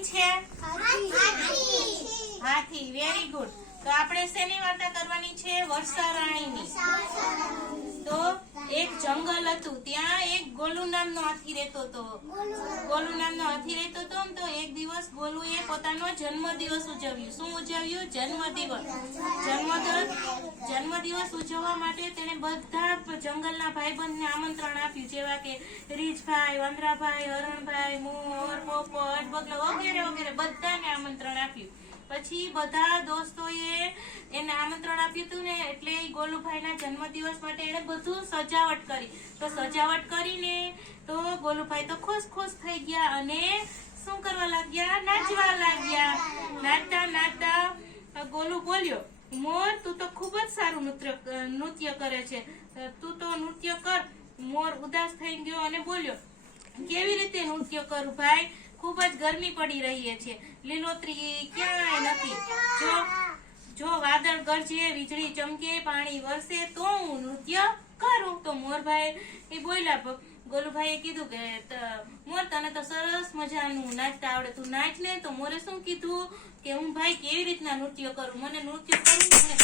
કરવાની છે? હાથી. Very good. તો આપણે શેની વાર્તા કરવાની છે? વર્ષારાણીની. તો એક જંગલ હતું, ત્યાં એક ગોલુ નામનો હાથી રહેતો હતો. ગોલુ નામનો હાથી રહેતો હતો ને તો એક દિવસ ગોલુએ પોતાનો જન્મદિવસ ઉજવ્યું. શું ઉજવ્યું? જન્મદિવસ ઉજવવા માટે તેને બધા જંગલના ભાઈબંધને આમંત્રણ આપ્યું, જેવા કે રીછભાઈ, વાંદરાભાઈ, હરણભાઈ, મોર, પોપટ, બગલો વગેરે વગેરે બધાને આમંત્રણ આપ્યું. પછી બધા દોસ્તોએ એને આમંત્રણ આપ્યું હતું ને એટલે ગોલુભાઈના જન્મદિવસ માટે એને બધું સજાવટ કરી. તો સજાવટ કરીને તો ગોલુભાઈ તો ખુશ થઈ ગયા અને શું કરવા લાગ્યા? નાચવા લાગ્યા. નાચતા નાચતા ગોલુ બોલ્યો, મોર તું તો ખૂબ જ સારું નૃત્ય કરે છે, તું તો નૃત્ય કર. મોર ઉદાસ થઈ ગયો અને બોલ્યો, કેવી રીતે નૃત્ય કરું ભાઈ? ખૂબ જ ગરમી પડી રહી છે, લીલોતરી ક્યાંય નથી. જો વાદળ ગરજે, વીજળી ચમકે, પાણી વરસે તો હું નૃત્ય કરું. તો મોરભાઈ એ બોલ્યા. ગોલુભાઈએ કીધું કે મોર તને તો સરસ મજાનું નાચતા આવડે, તું નાચ ને. તો મોરે શું કીધું કે હું ભાઈ કેવી રીતના નૃત્ય કરું? મને નૃત્ય કરવું મને